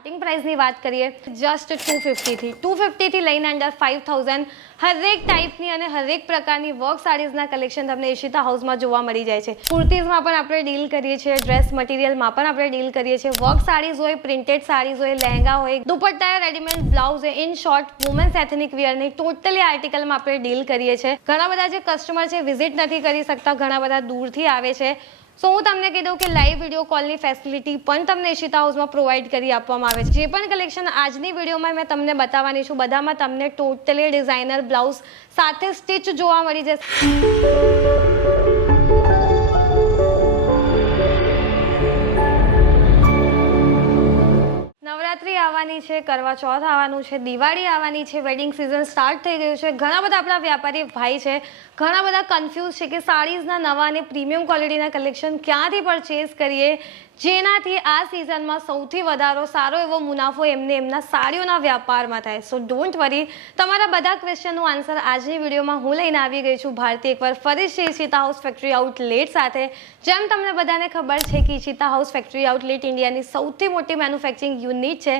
Starting પ્રાઇસની વાત કરીએ just 250 થી 250 થી લઈને અંડર 5000 હરેક ટાઈપની અને હરેક પ્રકારની વર્ક સાડીઝના કલેક્શન તમને ઈશિતા હાઉસમાં જોવા મળી જાય છે. કુર્તીઝમાં પણ આપણે ડીલ કરીએ છીએ, ડ્રેસ મટીરિયલમાં પણ આપણે ડીલ કરીએ છીએ. વર્ક સાડીઝ હોય, પ્રિન્ટેડ સાડીઝ હોય, લહેંગા હોય, દુપટ્ટા, રેડીમેડ બ્લાઉઝ હોય, ઇન શોર્ટ વુમન્સ એથનિક વિયરની ટોટલી આર્ટિકલમાં આપણે ડીલ કરીએ છીએ. ઘણા બધા જે કસ્ટમર છે વિઝિટ નથી કરી શકતા, ઘણા બધા દૂરથી આવે છે. સો હું તમને કહી દઉં કે લાઈવ વિડીયો કોલની ફેસિલિટી પણ તમને ઈશિતા હાઉસમાં પ્રોવાઈડ કરી આપવામાં આવે છે. જે પણ કલેક્શન આજની વિડીયોમાં મેં તમને બતાવવાની છું, બધામાં તમને ટોટલી ડિઝાઇનર બ્લાઉઝ સાથે સ્ટિચ જોવા મળી જશે. નવરાત્રી આવવાની છે, કરવા ચોથ આવવાનું છે, દિવાળી આવવાની છે, વેડિંગ સિઝન સ્ટાર્ટ થઈ ગયું છે. ઘણા બધા આપણા વ્યાપારી ભાઈ છે, ઘણા બધા કન્ફ્યુઝ છે કે સાડીઝના નવા અને પ્રીમિયમ ક્વોલિટીના કલેક્શન ક્યાંથી પરચેઝ કરીએ જેનાથી આ સિઝનમાં સૌથી વધારે સારો એવો મુનાફો એમને એમના સાડીઓના વ્યાપારમાં થાય. સો ડોન્ટ વરી, તમારા બધા ક્વેશ્ચનનો આન્સર આજની વિડીયોમાં હું લઈને આવી ગઈ છું ભારતી એકવાર ફરી છે ઈશિતા હાઉસ ફેક્ટરી આઉટલેટ સાથે. જેમ તમને બધાને ખબર છે કે ઈશિતા હાઉસ ફેક્ટરી આઉટલેટ ઇન્ડિયાની સૌથી મોટી મેન્યુફેક્ચરિંગ યુનિટ છે,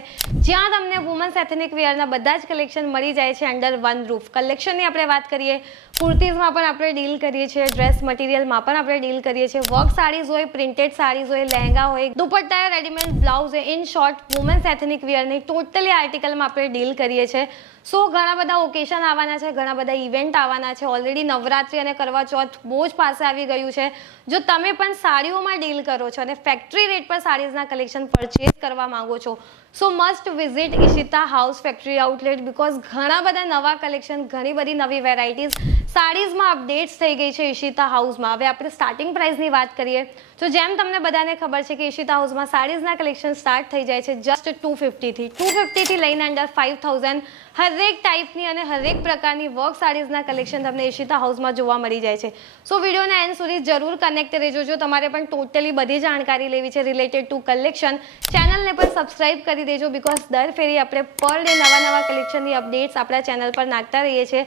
જ્યાં તમને વુમન્સ એથનિક વેરના બધા જ કલેક્શન મળી જાય છે અંડર વન રૂફ. કલેક્શનની આપણે વાત કરીએ, કુર્તીઝમાં પણ આપણે ડીલ કરીએ છીએ, ડ્રેસ મટીરિયલમાં પણ આપણે ડીલ કરીએ છીએ. વર્ક સાડીઝ હોય, પ્રિન્ટેડ સાડીઝ હોય, લહેંગા હોય, દુપટ્ટા, રેડીમેડ બ્લાઉઝ હોય, ઇન શોર્ટ વુમન્સ એથનિક વિયરની ટોટલી આર્ટિકલમાં આપણે ડીલ કરીએ છીએ. સો ઘણા બધા ઓકેશન આવવાના છે, ઘણા બધા ઇવેન્ટ આવવાના છે. ઓલરેડી નવરાત્રી અને કરવા ચોથ બહુ જ પાસે આવી ગયું છે. જો તમે પણ સાડીઓમાં ડીલ કરો છો અને ફેક્ટરી રેટ પર સાડીઝના કલેક્શન પરચેઝ કરવા માંગો છો, so must visit Ishita house factory outlet, because ઘણા બધા નવા કલેક્શન, ઘણી બધી નવી વેરાયટીઝ સાડીઝમાં અપડેટ્સ થઈ ગઈ છે ઈશિતા હાઉસમાં. હવે આપણે સ્ટાર્ટિંગ પ્રાઇસની વાત કરીએ તો જેમ તમને બધાને ખબર છે કે ઈશિતા હાઉસમાં સાડીઝના કલેક્શન સ્ટાર્ટ થઈ જાય છે જસ્ટ 250 થી લઈને અંડર 5000 હરેક ટાઈપની અને હરેક પ્રકારની વર્ક સાડીઝના કલેક્શન તમને ઈશિતા હાઉસમાં જોવા મળી જાય છે. સો વિડીયોના એન્ડ સુધી જરૂર કનેક્ટ રહેજો. જો તમારે પણ ટોટલી બધી જાણકારી લેવી છે રિલેટેડ ટુ કલેક્શન, ચેનલને પણ સબસ્ક્રાઇબ કરી દેજો, બીકોઝ દર ફેરી આપણે પર ડે નવા કલેક્શનની અપડેટ્સ આપણા ચેનલ પર નાખતા રહીએ છીએ.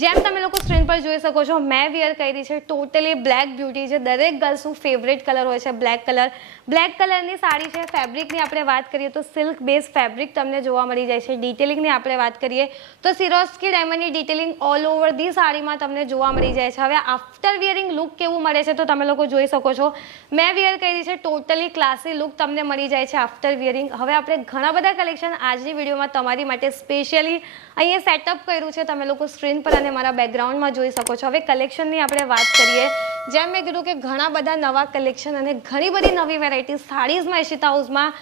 જેમ તમે લોકો સ્ક્રીન પર જોઈ શકો છો, મેં વિયર કરી છે ટોટલી બ્લેક બ્યુટી છે. દરેક ગર્લ્સનું ફેવરેટ કલર હોય છે બ્લેક કલર. બ્લેક કલરની સાડી છે. ફેબ્રિકની આપણે વાત કરીએ તો સિલ્ક બેઝ ફેબ્રિક તમને જોવા મળી જાય છે. ડિટેલિંગની આપણે વાત કરીએ તો સિરોસ્કી ડાયમંડની ડિટેલિંગ ઓલ ઓવર ધી સાડીમાં તમને જોવા મળી જાય છે. હવે આફ્ટર વિયરિંગ લુક કેવું મળે છે તો તમે લોકો જોઈ શકો છો. મેં વિયર કરી છે ટોટલી ક્લાસી લુક તમને મળી જાય છે આફ્ટર વિયરિંગ. હવે આપણે ઘણા બધા કલેક્શન આજની વિડીયોમાં તમારી માટે સ્પેશિયલી અહીંયા સેટઅપ કર્યું છે, તમે લોકો સ્ક્રીન પર અને મારા બેકગ્રાઉન્ડમાં જોઈ શકો છો. હવે કલેક્શનની આપણે વાત કરીએ, જેમ મેં કીધું કે ઘણા બધા નવા કલેક્શન અને ઘણી બધી નવી વેરાયટી સાડીઝમાં ઈશિતા હાઉસમાં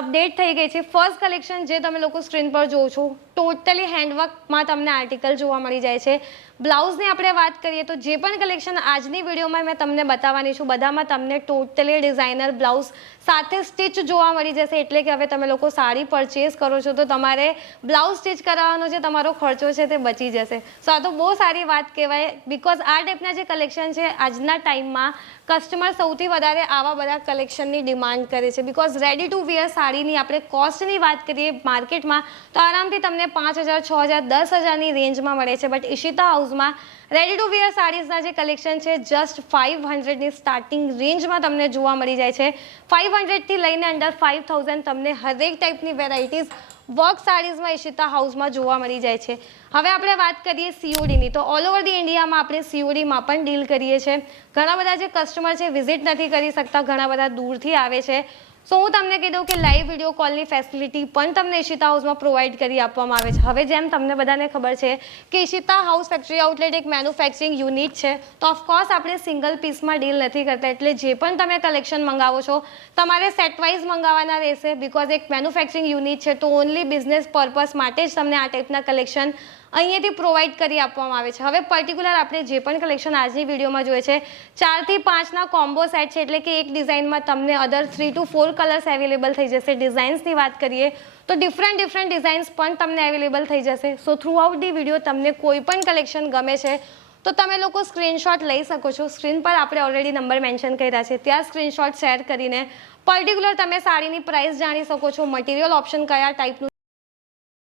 અપડેટ થઈ ગઈ છે. ફર્સ્ટ કલેક્શન જે તમે લોકો સ્ક્રીન પર જોવો છો, ટોટલી હેન્ડવર્કમાં તમને આર્ટિકલ જોવા મળી જાય છે. બ્લાઉઝની આપણે વાત કરીએ તો જે પણ કલેક્શન આજની વિડીયોમાં મેં તમને બતાવવાની છું, બધામાં તમને ટોટલી ડિઝાઇનર બ્લાઉઝ સાથે સ્ટિચ જોવા મળી જશે. એટલે કે હવે તમે લોકો સાડી પરચેઝ કરો છો તો તમારે બ્લાઉઝ સ્ટિચ કરાવવાનો જે તમારો ખર્ચો છે તે બચી જશે. સો આ તો બહુ સારી વાત કહેવાય, બીકોઝ આ ટાઈપના જે કલેક્શન છે આજના ટાઈમમાં કસ્ટમર સૌથી વધારે આવા બધા કલેક્શનની ડિમાન્ડ કરે છે. બીકોઝ રેડી ટુ વિયર સાડીની આપણે કોસ્ટની વાત કરીએ માર્કેટમાં તો આરામથી તમને 5000, 6000, 10000ની રેન્જમાં મળે છે. બટ ઈશિતા હાઉસમાં રેડી ટુ વિયર સાડીઝના જે કલેક્શન છે જસ્ટ 500ની સ્ટાર્ટિંગ રેન્જમાં તમને જોવા મળી જાય છે. 500થી લઈને અંડર 5000 તમને હરેક ટાઈપની વેરાયટીઝ વર્ક સાડીઝમાં ઈશિતા હાઉસમાં જોવા મળી જાય છે. હવે આપણે વાત કરીએ સીઓડીની તો ઓલ ઓવર ધી ઇન્ડિયામાં આપણે સીઓડીમાં પણ ડીલ કરીએ છીએ. ઘણા બધા જે કસ્ટમર છે વિઝિટ નથી કરી શકતા, ઘણા બધા દૂરથી આવે છે. સો હું તમને કહી દઉં કે લાઈવ વિડીયો કોલની ફેસિલિટી પણ તમને ઈશિતા હાઉસમાં પ્રોવાઈડ કરી આપવામાં આવે છે. હવે જેમ તમને બધાને ખબર છે કે ઈશિતા હાઉસ ફેક્ટરી આઉટલેટ એક મેન્યુફેક્ચરિંગ યુનિટ છે, તો ઓફકોર્સ આપણે સિંગલ પીસમાં ડીલ નથી કરતા. એટલે જે પણ તમે કલેક્શન મંગાવો છો તમારે સેટવાઇઝ મંગાવવાના રહેશે, બીકોઝ એક મેન્યુફેક્ચરિંગ યુનિટ છે તો ઓનલી બિઝનેસ પર્પઝ માટે જ તમને આ ટાઈપના કલેક્શન અહીંયાથી પ્રોવાઈડ કરી આપવામાં આવે છે. હવે પર્ટિક્યુલર આપણે જે પણ કલેક્શન આજની વિડીયોમાં જોઈએ છે 4 થી 5ના કોમ્બો સેટ છે, એટલે કે એક ડિઝાઇનમાં તમને અધર 3 to 4 કલર્સ અવેલેબલ થઈ જશે. ડિઝાઇન્સની વાત કરીએ તો ડિફરન્ટ ડિઝાઇન્સ પણ તમને અવેલેબલ થઈ જશે. સો થ્રુ આઉટ ધી વિડીયો તમને કોઈ પણ કલેક્શન ગમે છે તો તમે લોકો સ્ક્રીનશોટ લઈ શકો છો. સ્ક્રીન પર આપણે ઓલરેડી નંબર મેન્શન કર્યા છે, ત્યાં સ્ક્રીનશોટ શેર કરીને પર્ટિક્યુલર તમે સાડીની પ્રાઇસ જાણી શકો છો, મટીરિયલ ઓપ્શન કયા ટાઈપનું